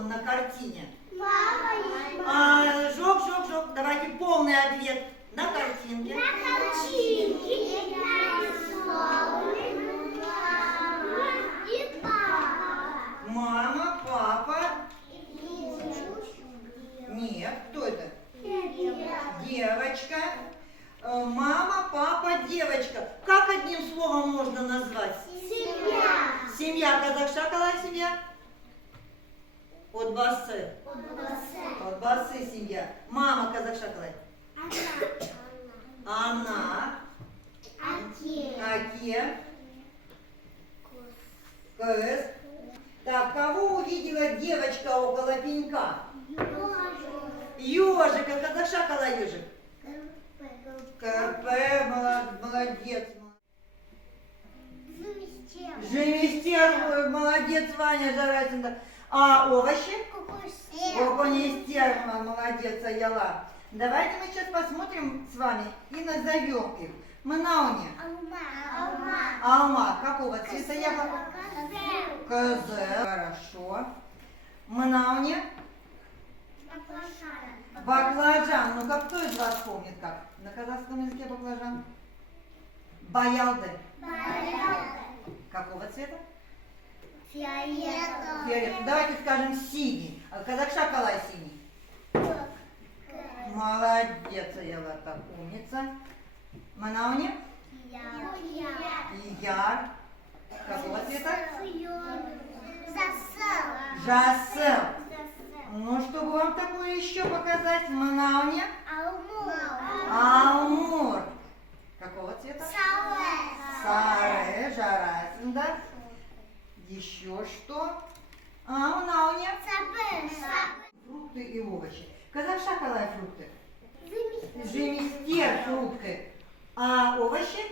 нарисован на картине? Мама. Жок. Давайте полный ответ. На картинке. На картинке нарисованы мама и папа. Мама, папа. Нет, кто это? Девочка. Мама, папа, девочка. Как одним словом можно назвать? Семья. Семья. Казахша какая семья? Отбасы. Отбасы семья. Мама казахша какая? Она. Аке. Кыз. Так, кого увидела девочка около пенька? Ежика. Казахша какая ежик? КРП, молодец. Жемистер, молодец, Ваня Жарасенко. А овощи? Кукунистер, молодец, Аяла. Давайте мы сейчас посмотрим с вами и назовем их. Манауни. Алма. Какого цвета яблоко? Козы. Хорошо. Манауни. Баклажан. Ну-ка, кто из вас помнит как? На казахском языке баклажан? Баялды. Какого цвета? Фиолетовый. Давайте скажем синий. А казахша калай синий. Молодец, Аяла, так умница. Манауни? Яр. Какого цвета? Жасыл. Ну, чтобы вам такое еще показать, Манауни? Алмур. Какого цвета? Сары, Жарасенда. Еще что? Манауни? Фрукты и овощи. Казахша какая фрукты? Жемистер фрукты. А овощи?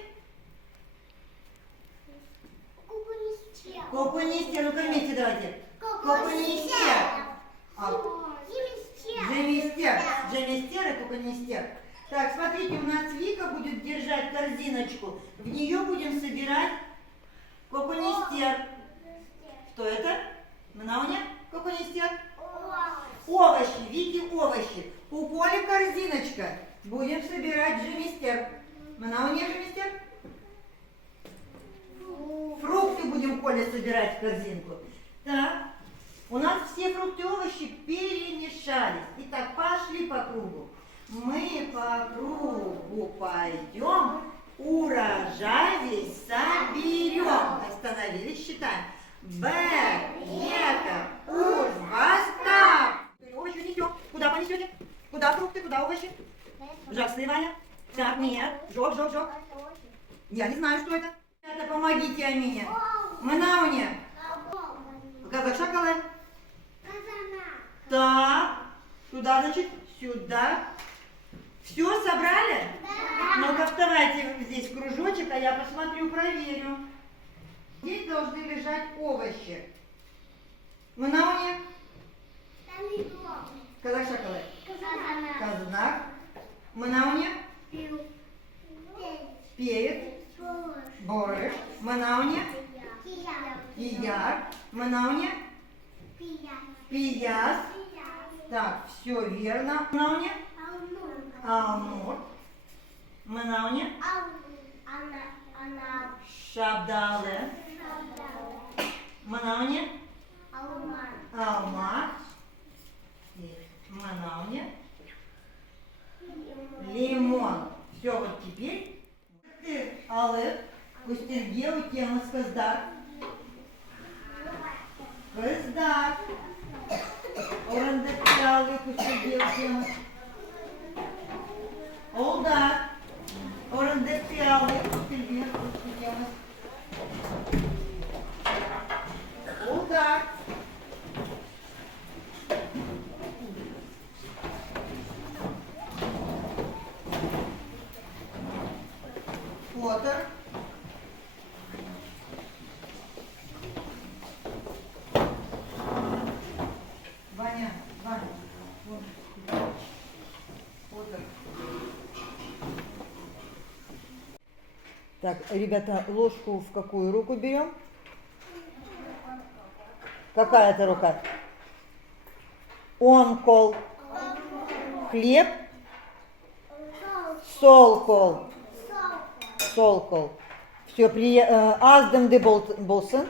Кукунистер. Ну-ка вместе давайте. Кукунистер. Жемистер и кукунистер. Так, смотрите, у нас Вика будет держать корзиночку. В нее будем собирать кукунистер. Что это? Манауни? Кукунистер? Овощи, Вики, овощи. У Коли корзиночка. Будем собирать жемистер. Манауни жемистер? Фрукты будем Коле собирать в корзинку. Так. У нас все фрукты и овощи перемешались. Итак, пошли по кругу. Мы по кругу пойдем, урожай весь соберем. Остановились, считаем. Б, это, уж, восстав. Овощи несем. Куда понесете? Куда фрукты, куда овощи? Жаксы, Ваня? Так, нет. Жок. Я не знаю, что это. Это помогите Амине. Манауне. Казахша калай? Так, сюда, значит, сюда. Все собрали? Да. Ну-ка, вставайте здесь в кружочек, а я посмотрю, проверю. Здесь должны лежать овощи. Манауне? Казахша калай? Казанак. Манауне? Перец. Борыш. Манауне? Ияр. Манауне? Пияс. Так, все верно. Манауне? Алмур. Манауне? Шабдалы. Манауне? Алма. Манауне? Лимон. Все, вот теперь алып, көстерге өтеміз қыздар. Қыздар. Орынды алып, көстерге өтеміз. Олдар. Орынды алып, көстерге өтеміз. Олдар. Фотор. Ваня. Фотор. Так, ребята, ложку в какую руку берем? Какая это рука? онкол, хлеб, солкол, солкол. Все, аздым де болсын.